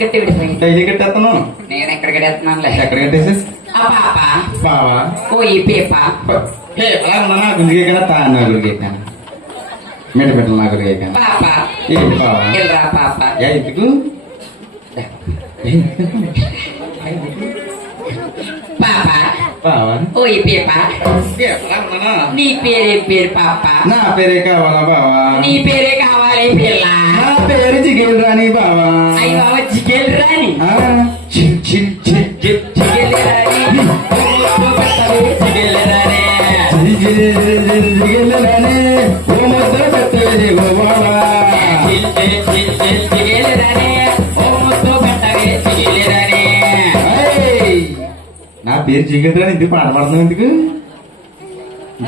కట్టి విడిపోయింది. డైలీ కట్టేస్తాను. నేను ఎక్కడ కట్టేస్తున్నానులే. ఎక్కడ కట్టేసి ఆ పాప బావా ఓ ఈ పేప అలా ఉన్నా నా గుంజుకే కదా తా నా గురికి ఎక్కాను మెడ పెట్టలు నా గురికి ఎక్కాను. పాప ఏంటి బావా వెళ్ళరా పాప. ఎందుకు పాప బావా ఓ ఈ పేప నీ పేరే పేరు పాప. నా పేరే కావాలా బావా? నీ పేరే కావాలి పిల్ల. నా పేరు జిగేల్ రాణి బావా. అయ్యి బాబా చికెన్ రాని chill chill chill chill chicken రాని చికెన్ రాని జిగేల్ రాణి ఓ ముద్ద పెట్టేది గోవాలా. చికెన్ రాని ఓ ముద్దు పెట్టగే చికెన్ రాని. నా పేరు జిగేల్ రాణి ఎందుకు పాట పాడుతున్నావు? ఎందుకు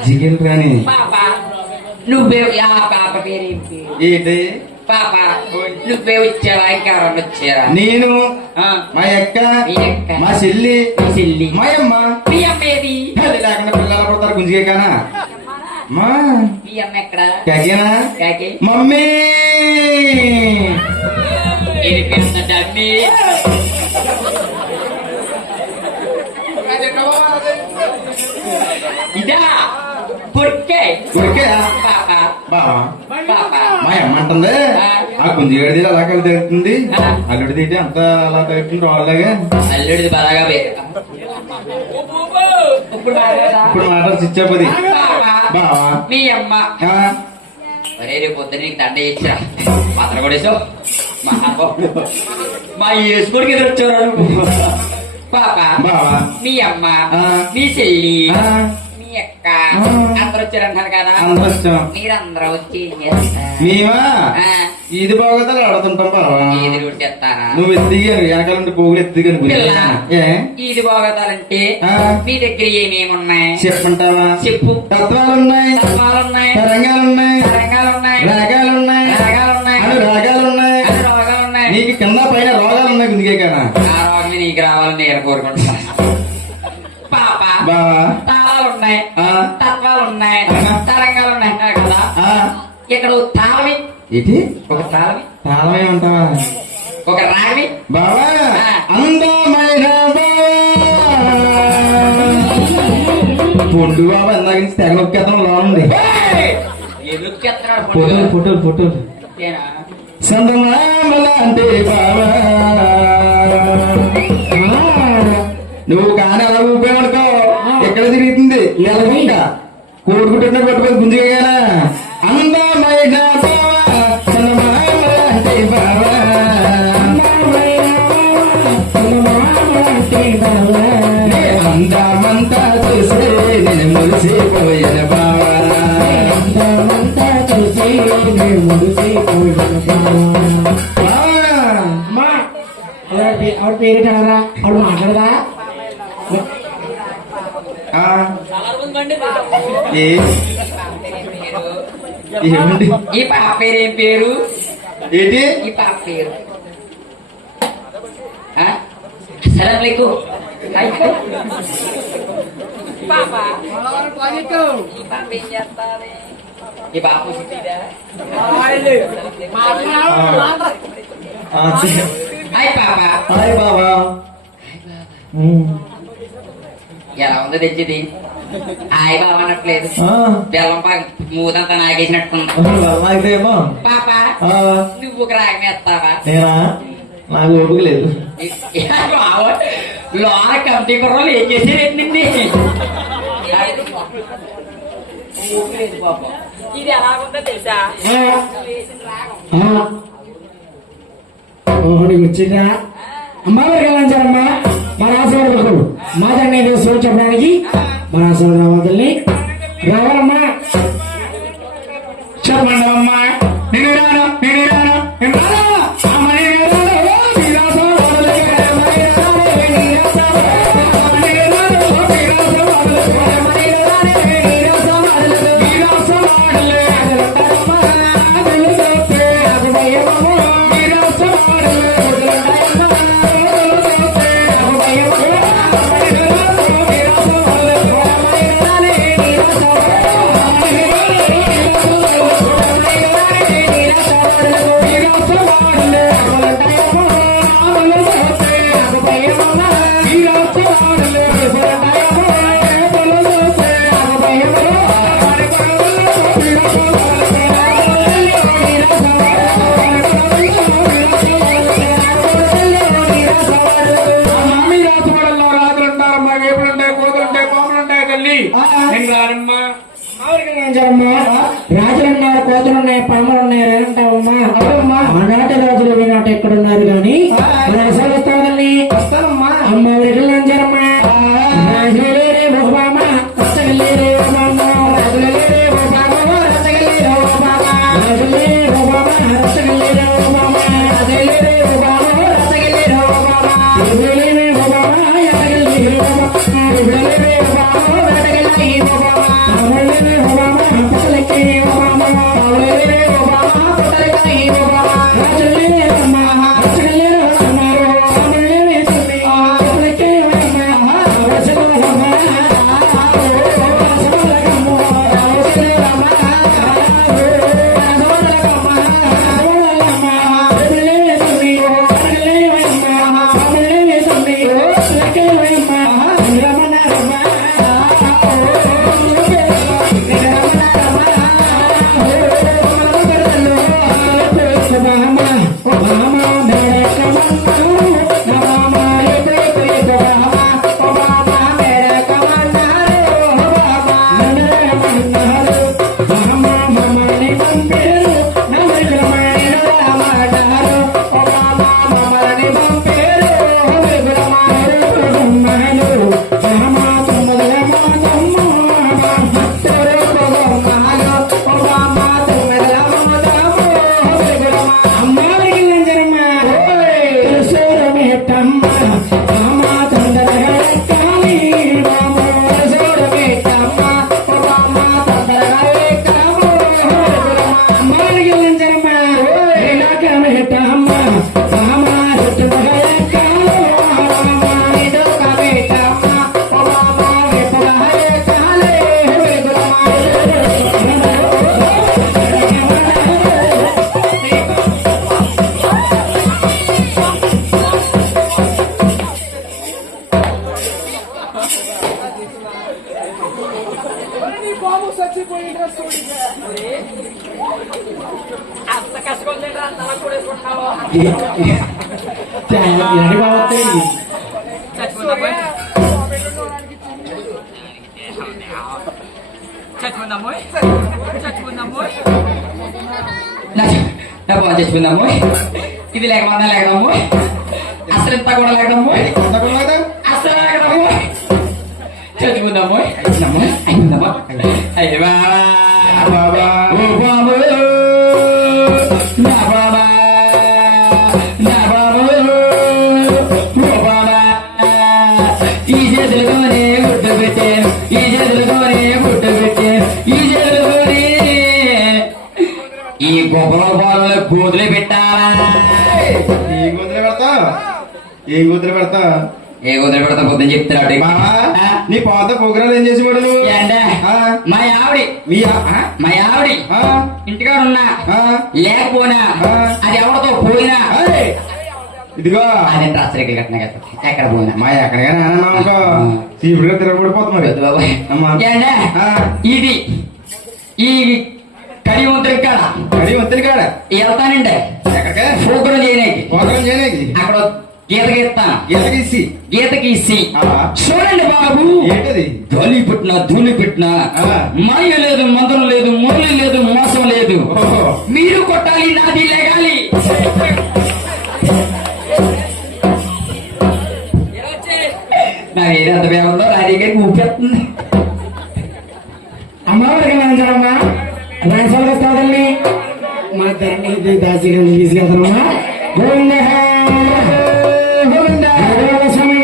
జిగేల్ రాణి? పాప నువ్వే ఆ పాప పేరేం పేరు? ఏంటి పాప నువ్వే వచ్చావా ఇంకెవరన్నా వచ్చారా? నేను ఆ, మా అక్క మీ అక్క, మా చెల్లి మీ చెల్లి, మా అమ్మ మీ అమ్మేది? అది లేకుండా పిల్లలు పడతారు గుంజుకే కానా మా మీ అమ్మ ఎక్కడ? కాకేనా కాకి మమ్మీ ఇది పెద్ద డమ్మీ. ఇదా పొడికే గురికే పాప బావా పాప మా అమ్మ అంటుంది ఆ గుంజుగడిది అలా కలిసి తిరుగుతుంది. అల్లుడి తీటి అంత అలా తగ్గుతుంది వాళ్ళగా. అల్లుడిది బాగా వేరు. ఇప్పుడు బాగా ఇప్పుడు మాట చిచ్చాపది పాప బావా మీ అమ్మ ఒరే రేపు పొద్దున్న నీకు దండ ఇచ్చా పాత్ర కూడా వేసావు మా వేసుకోడికి ఎదురొచ్చారు. పాప బావా మీ అమ్మ మీ చెల్లి ఆ, మీ అక్క అందరు వచ్చారంటారు కదా. అందరూ వచ్చాం. మీరందరూ వచ్చి ఏం చేస్తారు? మేమా ఆ, ఇది బాగోతాలు ఆడుతుంటాం బావా. ఈది కూడా చేస్తారా? నువ్వు ఎత్తిగాను వెనకాల నుండి పోగులు ఎత్తిగాను పిల్ల ఏ ఈది బాగోతాలంటే ఆ. మీ దగ్గర ఏమేమి ఉన్నాయి చెప్పంటావా? చెప్పు. తత్వాలున్నాయి, తత్వాలున్నాయి, తరంగాలున్నాయి, తరంగాలున్నాయి, రాగాలున్నాయి, రాగాలున్నాయి, రాగాలున్నాయి. అన్ని రోగాలున్నాయి. నీకు కింద పైన రోగాలున్నాయి గుందికే కదా ఆ రోగం నీకు రావాలని నేను కోరుకుంటున్నా. పాప బావా. తాళాలున్నాయి, ఆ. తత్వాలున్నాయి, తరంగాలున్నాయి కదా. ఆ, ఇక్కడ ఓ తాళమి, ఏంటి ఒక తాళమి, తాళమే ఉంటావా ఒక రాగి. బావా? ఆ. అందమైన పొండు బాబా ఇందాక నుంచి తెగ నొక్కేతనం లోనుంది. ఎదుక్కెత్తనాడు ఫోటోలు ఫోటోలు ఫోటోలు సందమామలాంటి బావా. నువ్వు కానీ అలా ఊపేమనుకో ఎక్కడ తిరుగుతుంది ఎలాగా కోడుకుంటున్న పట్టుకొని గుంజుగా అందమైన బావా, సందమామలాంటి బావా. నీ అందమంతా చూసే నేను మురిసిపోయిన బావా. ఆవిడ పేరు కలరా ఆవిడ మాట్లాడదా? ఏమిటి ఈ పాప పేరేం పేరు? ఏంటి ఈ పాప పేరు అస్సలాముఅలైకు. పాప ఈ పాప ఏం చేస్తాది? ఈ పాప పుట్టిందా? హాయ్ పాప. హాయ్ బాబా. ఎలా ఉందో తెచ్చింది? హాయ్ బాబా అనట్లేదు, బెల్లం పాక మూతంతా నాగేసినట్టుంది. అయితేమో పాప నువ్వు ఒక రాగం వేస్తావా? నేనా? నాకు ఓపిక లేదు. లోన కమిటీ కుర్రలు ఏం చేసేటండి? ఇది ఎలా ఉందో తెలుసా? నీకు వచ్చిందా? అమ్మవారికి వెళ్ళాలమ్మా మన ఆశీర్వాదాలు మా తండ్రి చెప్పడానికి మన ఆశీర్వాదాలని రావాలమ్మా. చెప్పండి అమ్మా. నేను రాను, నేను రాను, నేను రాను. అమ్మ నేను రాను. నేను రానమ్మా. రాజులున్నారు, కోతులున్నాయి, పాములున్నాయి, రేంటావమ్మా. ఆనాటి రాజులు ఈనాటి ఎక్కడున్నారు గాని వస్తానని వస్తానమ్మా. అమ్మ విడుదలంజరమ్మా. రాజులేరే బామ రసగలేరే బామ రాజులేరే బామ రసగలేరే బామ రాజులేరే బామ రసగలేరే బామ రాజులేరే బామ రసగలేరే బామ రాజులేరే బామ రసగలేరే బామ రాజులేరే బామ రసగలేరే బామ రాజులేరే బామ పసలకే బామ రాజులేరే బామ పసలకే బామ రాజులేరే బామ రసగలేరే బామ రాజులేరే సుని పసలకే బామ రసగలేరే బామ చచ్చిపోయిందమ్మో. ఇది లేకమన్నా లేకదమ్మో. అసలు ఇంత కూడా లేకదమ్మో. అసలు లేకదమ్మో. చచ్చిపోయిందమ్మో. అయిందమ్మా. అయ్యే బాబా ఓ బాబు నా బాబా నా బాబు ఓ బాబా. ఈ చేతులతోనే గుడ్డు పెట్టాను, ఈ చేతులతోనే గుడ్డు పెట్టాను, ఈ చేతులతోనే ఈ గొప్పల బాల గోతులు పెట్టాలా. ఏం గోతులు పెడతా, ఏం గోతులు పెడతా, ఏ గోతులు పెడతా పొద్దున చెప్తాడు. నీ పాత ప్రోగ్రాం ఏం చేసేవాడు నువ్వు? మా ఆవిడి మా ఆవిడి ఇంటికాడ ఉన్నా లేకపోయినా అది ఎవరితో పోయినా ఇదిగో అది రాత్రికి కట్టిన కదా ఎక్కడ పోయినా మా ఎక్కడికైనా అనుకో చీపుడుగా తిరగబడిపోతుంది బాబాయ్. ఇది ఈ కడి వంతుడి కాడ కడి వంతుడి కాడ వెళ్తానండి ఎక్కడికే ప్రోగ్రాం చేయడానికి ప్రోగ్రాం చేయడానికి అక్కడ గీత గీస్తాను, గీత గీసి చూడండి బాబు. ఏంటది? గాలి పుట్టిన ధూళి పుట్టిన మాయ లేదు, మంత్రం లేదు, మురళి లేదు, మోసం లేదు. మీరు కొట్టాలి, నాది లేగాలి. నా ఏదంత వేగంలో రాజీ గారికి ఊపేస్తుంది. అమ్మవారికి మంచమ్మా రాజాలు వస్తాదండి మా ధరణి దాసిగా తీసుకెళ్తామమ్మా. గోవింద గోవింద స్వామి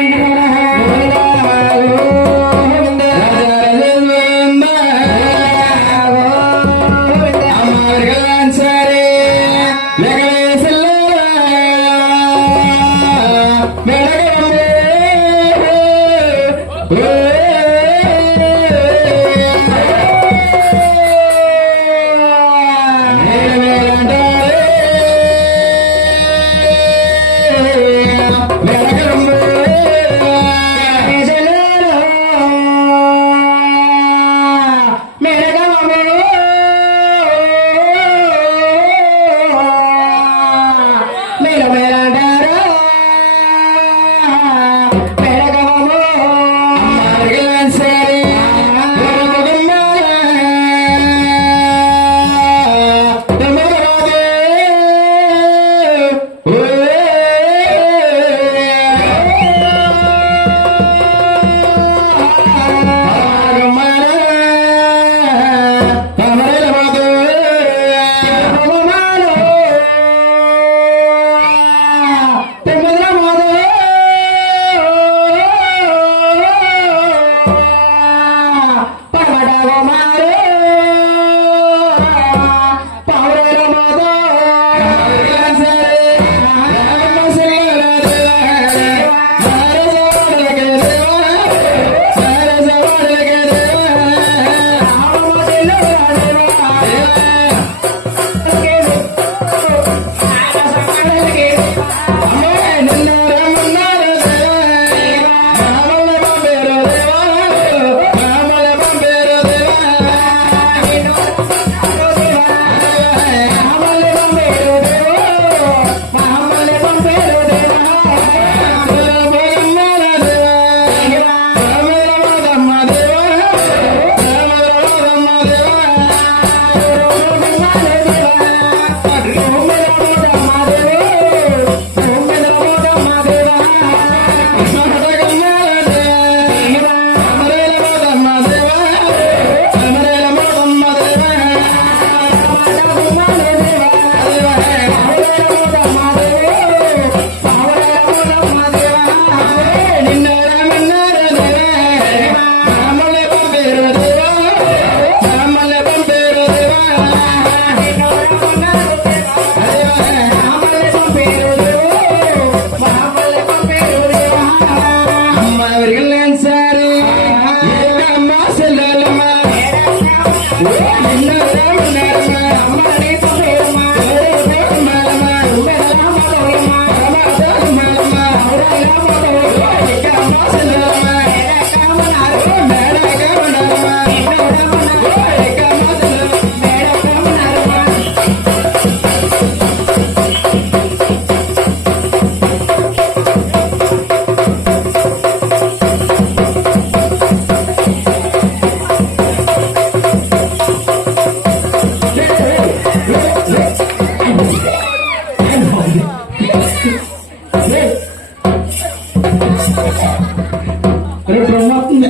వస్తుంది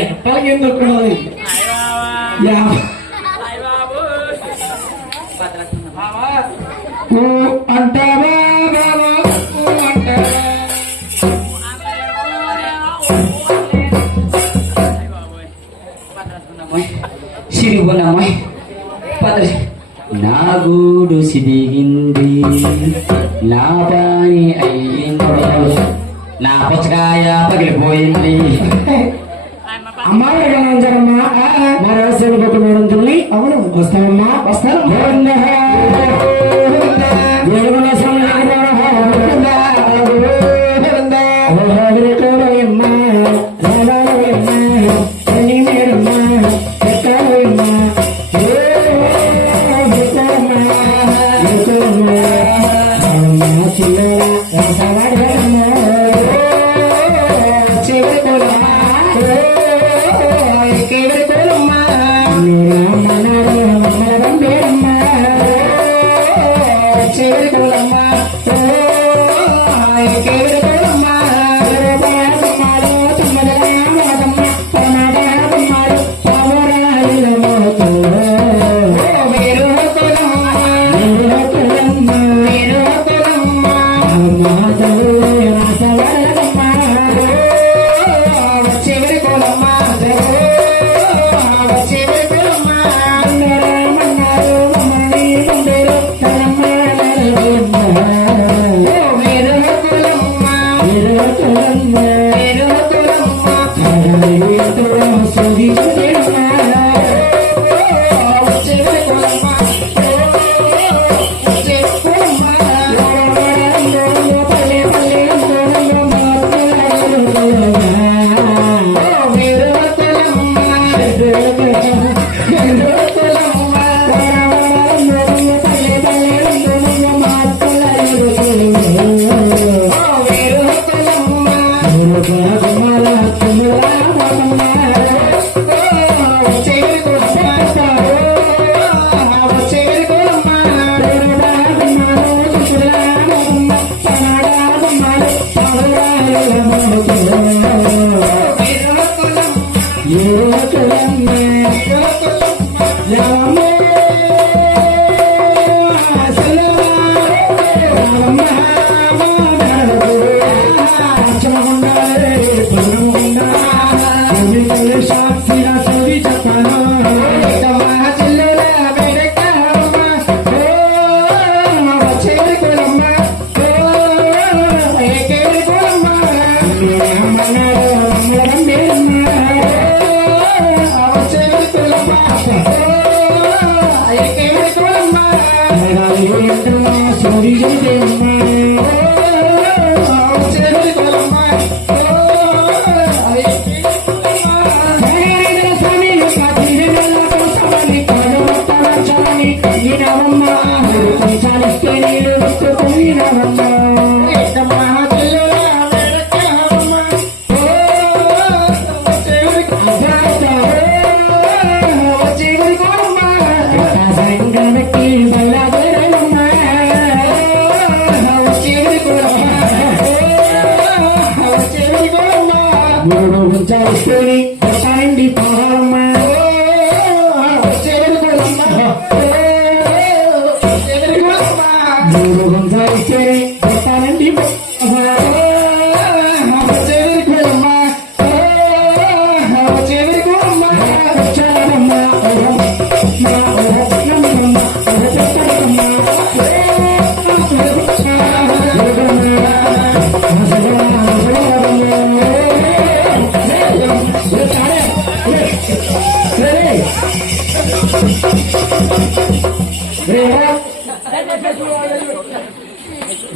ఎట్టాలకి ఎందుకు అంటావా బాబా అంటావా సిరిగుణమై పద నా గూడు సిరిగింది నా పాని అయ్యింది నా పుచ్చకాయ పగిలిపోయింది. అమ్మాయి గణాంజనమ్మా మరోసేపు గొప్ప మేడం తల్లి అవును వస్తామమ్మా వస్తాను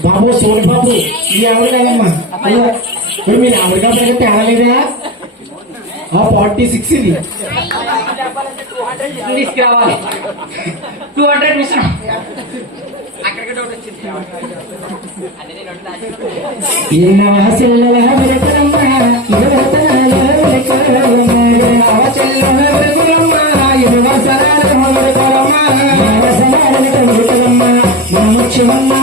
బాబు సోని బాబు ఈ ఆవిడ కాదమ్మా ఇప్పుడు మీరు ఆవిడగా తేడలేదా 46 ఇది తీసుకురావాలి 200 మిషన్ చిన్న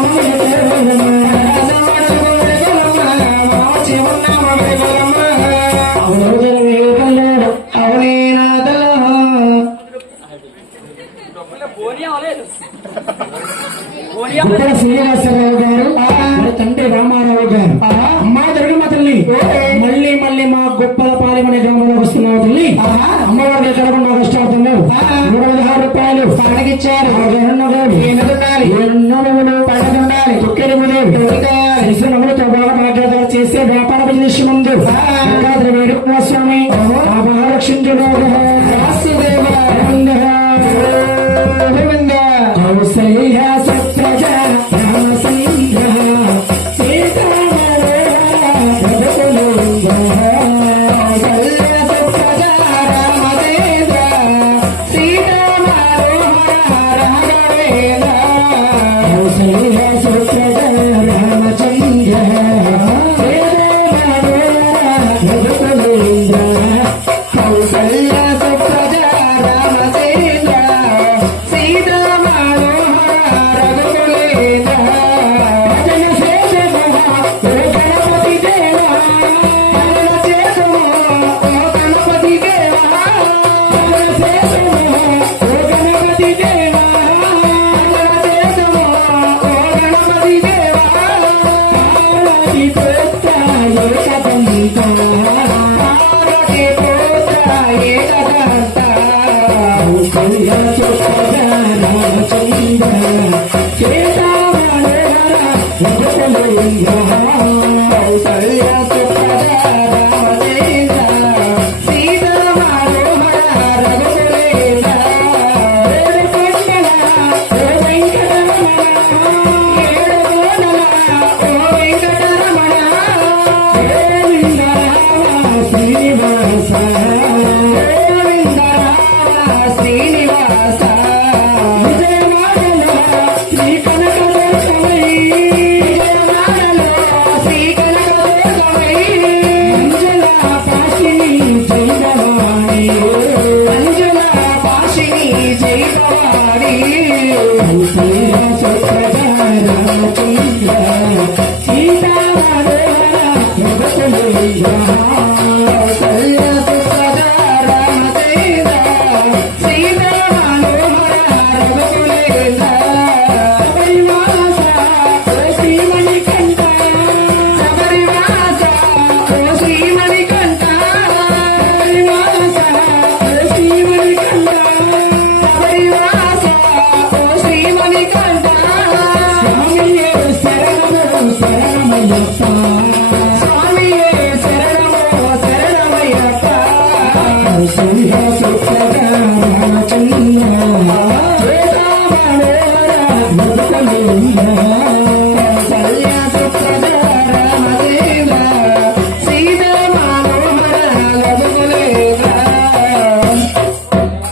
గుప్పల శ్రీనివాసరావు గారు మరి తండ్రి రామారావు గారు అమ్మా జరుగుమ తల్లి మళ్ళీ మళ్ళీ మా గొప్పల పాలెమనే గ్రామంలో వస్తున్నావు తల్లి అమ్మవారి ఎక్కడ నాకు ఇష్టమవుతున్నారు 116 రూపాయలు పండగిచ్చారు పండగుండాలి తో బాగా మాట్లాడారు చేస్తే వ్యాపార బిజినెస్ ముందు వేడుకున్న స్వామి ఆ మహాలక్ష్మి కౌసల్య సత్రజ రామచంద్ర జై